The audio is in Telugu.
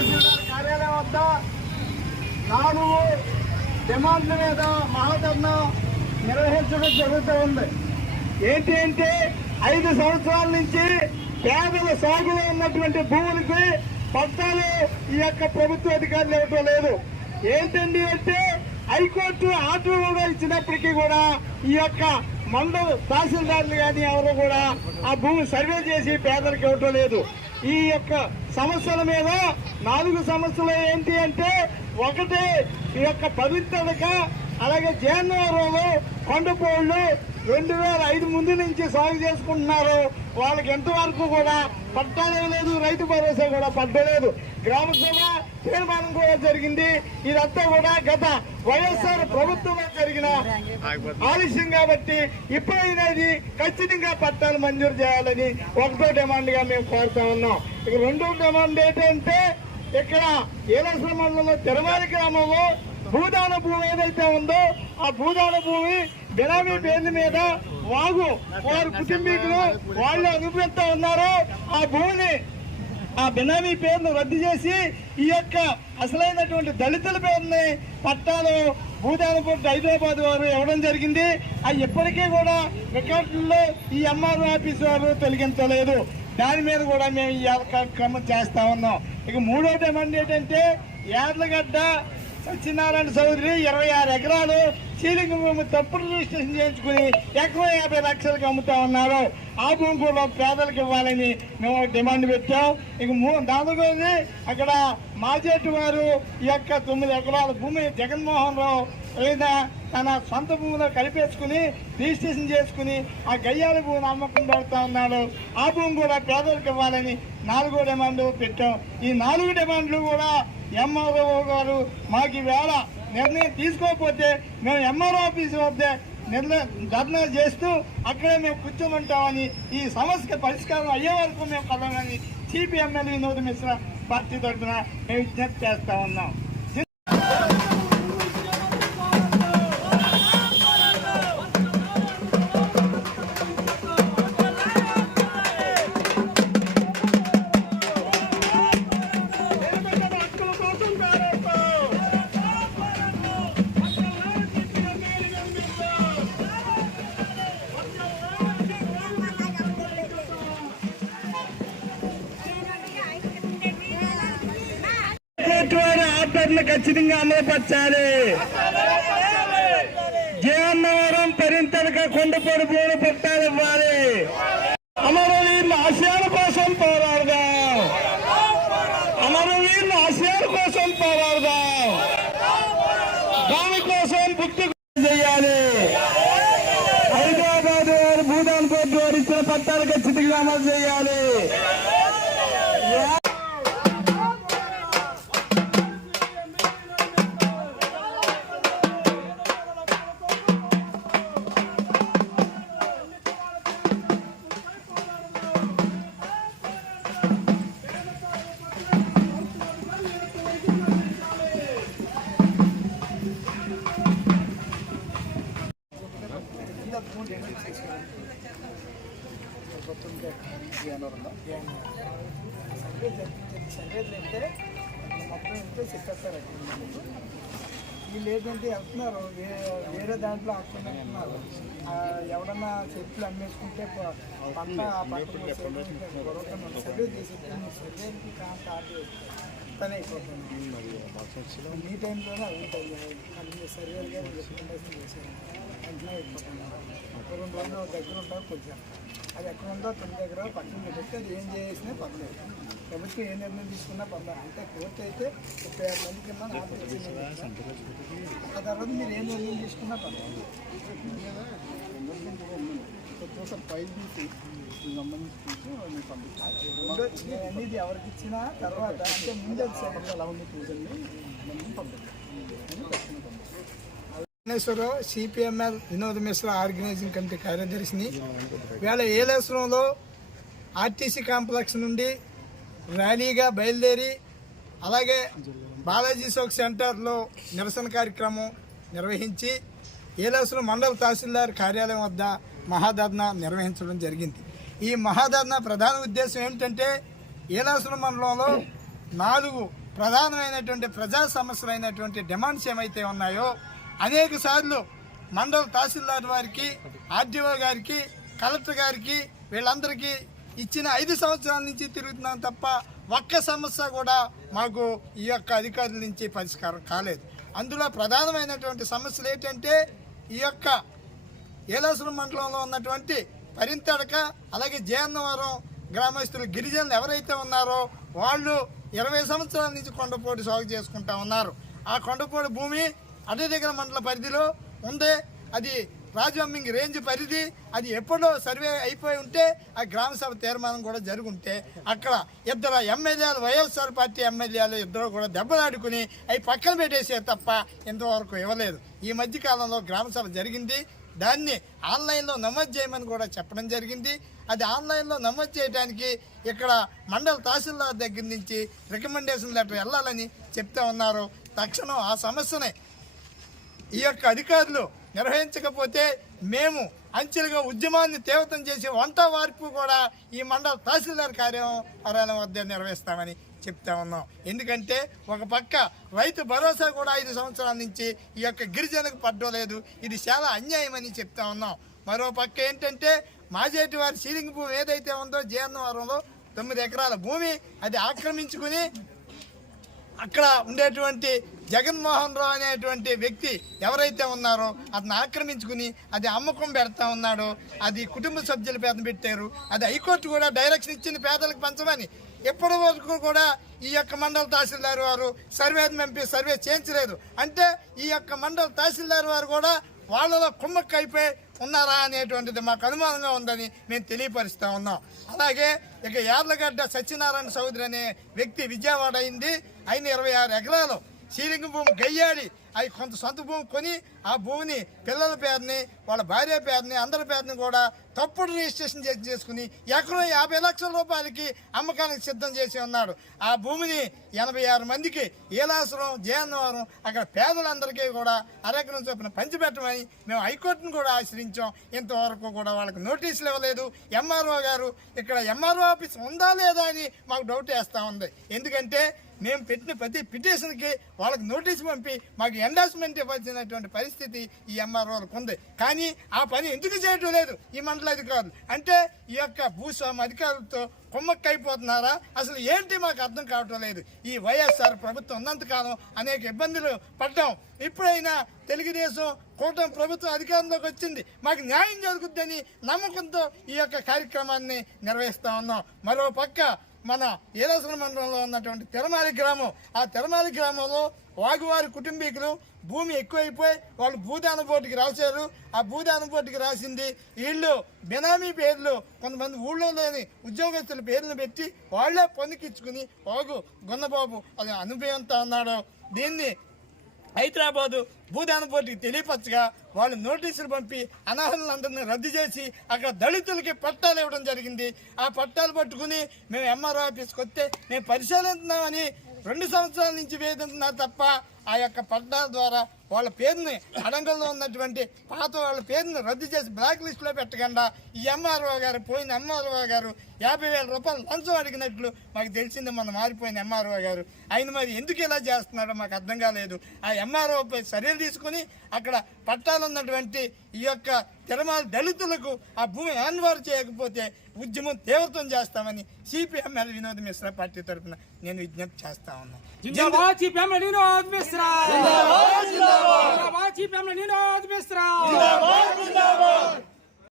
తహసీల్దార్ కార్యాలయం వద్ద 4 డిమాండ్ల మీద మహాధర్నా నిర్వహించడం జరుగుతూ ఉంది. ఏంటి అంటే 5 సంవత్సరాల నుంచి పేదల సాగులో ఉన్నటువంటి భూములకి పట్టాలు ఈ యొక్క ప్రభుత్వ అధికారులు ఇవ్వటం లేదు. ఏంటండి అంటే హైకోర్టు ఆర్డర్ కూడా ఇచ్చినప్పటికీ కూడా ఈ యొక్క మండల తహసీల్దార్లు కానీ ఎవరు కూడా ఆ భూమి సర్వే చేసి పేదలకు ఇవ్వటం లేదు. ఈ యొక్క సమస్యల మీద 4 సమస్యలు ఏంటి అంటే, ఒకటి ఈ యొక్క పవిత్రక, అలాగే జయన్నవరంలో కొండపోళ్ళు 2005 ముందు నుంచి సాగు చేసుకుంటున్నారు. వాళ్ళకి ఎంతవరకు కూడా పట్టాలే లేదు, రైతు భరోసా కూడా పడ్డలేదు. గ్రామ సభ తీర్మానం కూడా జరిగింది. ఇదంతా కూడా గత వైఎస్ఆర్ ప్రభుత్వంలో జరిగిన ఆలస్యం కాబట్టి ఇప్పుడైనా ఇది ఖచ్చితంగా పట్టాలు మంజూరు చేయాలని ఒకటో డిమాండ్ గా మేము కోరుతా ఉన్నాం. ఇక రెండో డిమాండ్ ఏంటంటే, ఇక్కడ ఏలేశ్వరం మండలంలో తిరుమల గ్రామంలో భూదాన భూమి ఏదైతే ఉందో ఆ భూదాన భూమి బినామీ పేర్ల మీద వాగు వారి కుటుంబీకులు వాళ్ళు అనుభవిస్తూ ఉన్నారు. ఆ భూమిని ఆ బినామీ పేరును రద్దు చేసి ఈ యొక్క అసలైనటువంటి దళితుల పేరుని పట్టాలు భూదానపూర్ హైదరాబాద్ వారు ఇవ్వడం జరిగింది. అది ఇప్పటికీ కూడా రికార్డుల్లో ఈ ఎంఆర్ఓ ఆఫీస్ వారు తొలగించలేదు. దాని మీద కూడా మేము ఈ కార్యక్రమం చేస్తా ఉన్నాం. ఇక మూడో డిమాండ్ ఏంటంటే, యార్లగడ్డ సత్యనారాయణ చౌదరి 26 ఎకరాలు సీలింగ్ భూమి తప్పుడు రిజిస్ట్రేషన్ చేయించుకుని ఎకరం 50 లక్షలకు అమ్ముతా ఉన్నారు. ఆ భూమి కూడా పేదలకు ఇవ్వాలని మేము డిమాండ్ పెట్టాం. ఇక నాలుగోది, అక్కడ మాజేటి వారు ఈ యొక్క 9 ఎకరాల భూమి జగన్మోహన్ రావు లేదా తన సొంత భూమిలో కలిపేసుకుని రిజిస్ట్రేషన్ చేసుకుని ఆ గయ్యాల భూమిని అమ్మకం పెడతా ఉన్నాడు. ఆ భూమి కూడా పేదలకు ఇవ్వాలని 4వ డిమాండ్ పెట్టాం. ఈ 4 డిమాండ్లు కూడా ఎంఆర్ఓ గారు మాకు ఈవేళ నిర్ణయం తీసుకోకపోతే మేము ఎంఆర్ఓ ఆఫీస్ వద్ద ధర్నా చేస్తూ అక్కడే మేము కూర్చోమంటామని, ఈ సమస్య పరిష్కారం అయ్యే వరకు మేము కలవాలని సిపిఎంఎల్ వినోద్ మిశ్రా పార్టీ తరఫున మేము విజ్ఞప్తి చేస్తా ఉన్నాం. ఆర్డర్లు ఖచ్చితంగా అమలుపరచాలి. జయన్నవరం పరింతలక కొండపొడి భూమి పట్టాలు ఇవ్వాలి. అమరవీరుల ఆశయాల కోసం పోరాడదాం. అమరవీరుల ఆశయాల కోసం పోరాడదాం. దానికోసం బుద్ధి చేయాలి. హైదరాబాద్ వారు భూదాన్ కోర్టు వారు ఇచ్చిన పట్టాలు ఖచ్చితంగా అమలు చేయాలి. సర్వేలు అయితే మొత్తం ఎంతో చెప్పేస్తారు. వీళ్ళు ఏంటంటే వెళ్తున్నారు వేరే దాంట్లో ఆడుకుంటున్నారు. ఎవడన్నా చెట్లు అమ్మేసుకుంటే పంట సర్వే చేసి సర్వేకి కాంత పని అయిపోతుంది. ఈ టైంలోనే అవుతాయి అన్ని సర్వేలుగా రికమెండేషన్ చేశారు. వెంటనే అయిపోతున్నారు. 2 రోజులు దగ్గర ఉంటారు కొంచెం. అది ఎక్కడ ఉందో 9 ఎకరాలు పక్కన పెట్టి అది ఏం చేసినా పర్లేదు. ప్రభుత్వం ఏ నిర్ణయం తీసుకున్నా పర్లేదు. అంటే కోర్టు అయితే 36 మంది కింద ఆర్డర్ ఇచ్చింది. ఆ తర్వాత మీరు ఏ నిర్ణయం తీసుకున్నా పర్లేదు. ఫైల్ తీసి అనేది ఎవరికి ఇచ్చినా తర్వాత అంటే ముందు ఎలా ఉంది CPML Vinod Mishra organizing committee కార్యదర్శిని. వేళ ఏలేశ్వరంలో ఆర్టీసీ కాంప్లెక్స్ నుండి ర్యాలీగా బయలుదేరి అలాగే బాలాజీ చౌక్ సెంటర్లో నిరసన కార్యక్రమం నిర్వహించి ఏలేశ్వరం మండల తహసీల్దార్ కార్యాలయం వద్ద మహాధర్నా నిర్వహించడం జరిగింది. ఈ మహాధర్నా ప్రధాన ఉద్దేశం ఏమిటంటే, ఏలేశ్వరం మండలంలో 4 ప్రధానమైనటువంటి ప్రజా సమస్యలైనటువంటి డిమాండ్స్ ఏమైతే ఉన్నాయో అనేక సార్లు మండల తహసీల్దార్ వారికి, ఆర్డీఓ గారికి, కలెక్టర్ గారికి వీళ్ళందరికీ ఇచ్చిన 5 సంవత్సరాల నుంచి తిరుగుతున్నాం తప్ప ఒక్క సమస్య కూడా మాకు ఈ యొక్క అధికారుల నుంచి పరిష్కారం కాలేదు. అందులో ప్రధానమైనటువంటి సమస్యలు ఏంటంటే ఈ యొక్క ఏలేశ్వరం మండలంలో ఉన్నటువంటి పరింతడక అలాగే జయన్నవరం గ్రామస్తులు గిరిజనులు ఎవరైతే ఉన్నారో వాళ్ళు 20 సంవత్సరాల నుంచి కొండపోటు సాగు చేసుకుంటా ఉన్నారు. ఆ కొండపోటు భూమి అడ్డదిగ్గర మండల పరిధిలో ఉంది. అది రాజవమ్మింగి రేంజ్ పరిధి. అది ఎప్పుడో సర్వే అయిపోయి ఉంటే ఆ గ్రామ సభ తీర్మానం కూడా జరుగుంటే అక్కడ ఇద్దరు ఎమ్మెల్యేలు, వైఎస్ఆర్ పార్టీ ఎమ్మెల్యేలు ఇద్దరు కూడా దెబ్బలాడుకుని అవి పక్కన పెట్టేసే తప్ప ఇంతవరకు ఇవ్వలేదు. ఈ మధ్యకాలంలో గ్రామ సభ జరిగింది. దాన్ని ఆన్లైన్లో నమోదు చేయమని కూడా చెప్పడం జరిగింది. అది ఆన్లైన్లో నమోదు చేయడానికి ఇక్కడ మండల తహసీల్దార్ దగ్గర నుంచి రికమెండేషన్ లెటర్ వెళ్ళాలని చెప్తా ఉన్నారు. తక్షణం ఆ సమస్యని ఈ యొక్క అధికారులు నిర్వహించకపోతే మేము అంచెలుగా ఉద్యమాన్ని తీవ్రం చేసి వంట వార్పు కూడా ఈ మండల తహసీల్దార్ కార్యాలయం వద్ద నిర్వహిస్తామని చెప్తా ఉన్నాం. ఎందుకంటే ఒక పక్క రైతు భరోసా కూడా 5 సంవత్సరాల నుంచి ఈ యొక్క గిరిజనులకు పడ్డలేదు. ఇది చాలా అన్యాయం అని చెప్తా ఉన్నాం. మరో పక్క ఏంటంటే మాజేటి వారి సీలింగ్ భూమి ఏదైతే ఉందో జయన్నవరంలో 9 ఎకరాల భూమి అది ఆక్రమించుకుని అక్కడ ఉండేటువంటి జగన్మోహన్ రావు అనేటువంటి వ్యక్తి ఎవరైతే ఉన్నారో అతను ఆక్రమించుకుని అది అమ్మకం పెడతా ఉన్నాడో అది కుటుంబ సభ్యుల పేదను పెట్టారు. అది హైకోర్టు కూడా డైరెక్షన్ ఇచ్చింది పేదలకు పంచమని. ఎప్పటి వరకు కూడా ఈ యొక్క మండల తహసీల్దార్ వారు సర్వే చేయించలేదు. అంటే ఈ యొక్క మండల తహసీల్దార్ వారు కూడా వాళ్ళలో కుమ్మక్క అయిపోయి ఉన్నారా అనేటువంటిది మాకు అనుమానంగా ఉందని మేము తెలియపరుస్తూ ఉన్నాం. అలాగే ఇక యార్లగడ్డ సత్యనారాయణ చౌదరి అనే వ్యక్తి విజయవాడ అయింది. ఆయన 26 ఎకరాలు సీలింగ్ భూమి గయ్యాడి అవి కొంత సొంత భూమి కొని ఆ భూమిని పిల్లల పేరుని వాళ్ళ భార్య పేరుని అందరి పేరుని కూడా తప్పుడు రిజిస్ట్రేషన్ చేసుకుని ఎకరం 50 లక్షల రూపాయలకి అమ్మకానికి సిద్ధం చేసి ఉన్నాడు. ఆ భూమిని 86 మందికి ఏలేశ్వరం, జయన్నవరం అక్కడ పేదలందరికీ కూడా అరెకరం చొప్పున పంచిపెట్టమని మేము హైకోర్టును కూడా ఆశ్రయించాం. ఇంతవరకు కూడా వాళ్ళకి నోటీసులు ఇవ్వలేదు. ఎంఆర్ఓ గారు ఇక్కడ ఎంఆర్ఓ ఆఫీస్ ఉందా లేదా అని మాకు డౌట్ వేస్తూ ఉంది. ఎందుకంటే మేము పెట్టిన ప్రతి పిటిషన్కి వాళ్ళకి నోటీసు పంపి మాకు ఎండార్స్మెంట్ ఇవ్వాల్సినటువంటి పరిస్థితి ఈ ఎంఆర్ఓలకు ఉంది. కానీ ఆ పని ఎందుకు చేయటం లేదు ఈ మండల అధికారులు? అంటే ఈ యొక్క భూస్వామి అధికారులతో కుమ్మక్కైపోతున్నారా? అసలు ఏంటి మాకు అర్థం కావటం లేదు. ఈ వైఎస్ఆర్ ప్రభుత్వం ఉన్నంతకాలం అనేక ఇబ్బందులు పడ్డాం. ఇప్పుడైనా తెలుగుదేశం కూటమి ప్రభుత్వం అధికారంలోకి వచ్చింది, మాకు న్యాయం జరుగుద్దని నమ్మకంతో ఈ యొక్క కార్యక్రమాన్ని నిర్వహిస్తూ ఉన్నాం. మరో పక్క మన ఏలేశ్వరం మండలంలో ఉన్నటువంటి తిరుమాలి గ్రామం, ఆ తిరుమాలి గ్రామంలో వాగువారి కుటుంబీకులు భూమి ఎక్కువైపోయి వాళ్ళు భూదాన బోర్డుకి రాశారు. ఆ భూదాన బోర్డుకి రాసింది వీళ్ళు బెనామీ పేర్లు కొంతమంది ఊళ్ళో లేని ఉద్యోగస్తుల పేర్లను పెట్టి వాళ్లే పొందికిచ్చుకుని వాగు గొన్నబాబు అది అనుభవంతో అన్నాడు. దీన్ని హైదరాబాదు భూదాన బోర్డుకి తెలియపరచగా వాళ్ళు నోటీసులు పంపి అనర్హులందరినీ రద్దు చేసి అక్కడ దళితులకి పట్టాలు ఇవ్వడం జరిగింది. ఆ పట్టాలు పట్టుకుని మేము ఎంఆర్ఓ ఆఫీస్కి వస్తే మేము పరిశీలిస్తున్నామని 2 సంవత్సరాల నుంచి వేధిస్తున్నారు తప్ప ఆ యొక్క పట్టాల ద్వారా వాళ్ళ పేరుని అడంగల్లో ఉన్నటువంటి పాత వాళ్ళ పేరుని రద్దు చేసి బ్లాక్ లిస్టులో పెట్టకుండా ఈ ఎంఆర్ఓ గారు పోయిన ఎంఆర్ఓ గారు 50,000 రూపాయలు లంచం అడిగినట్లు మాకు తెలిసింది. మన మారిపోయిన ఎంఆర్ఓ గారు ఆయన మరి ఎందుకు ఇలా చేస్తున్నాడో మాకు అర్థం కాలేదు. ఆ ఎంఆర్ఓపై చర్యలు తీసుకుని అక్కడ పట్టాలు ఉన్నటువంటి ఈ యొక్క తిరుమల దళితులకు ఆ భూమి హ్యాండ్ఓవర్ చేయకపోతే ఉద్యమం తీవ్రతం చేస్తామని సిపిఎంఎల్ వినోద్ మిశ్రా పార్టీ తరఫున నేను విజ్ఞప్తి చేస్తా ఉన్నాను. जिंदाबाद सीपीएम विनोद मिश्रा, जिंदाबाद जिंदाबाद सीपीएम विनोद मिश्रा, जिंदाबाद जिंदाबाद।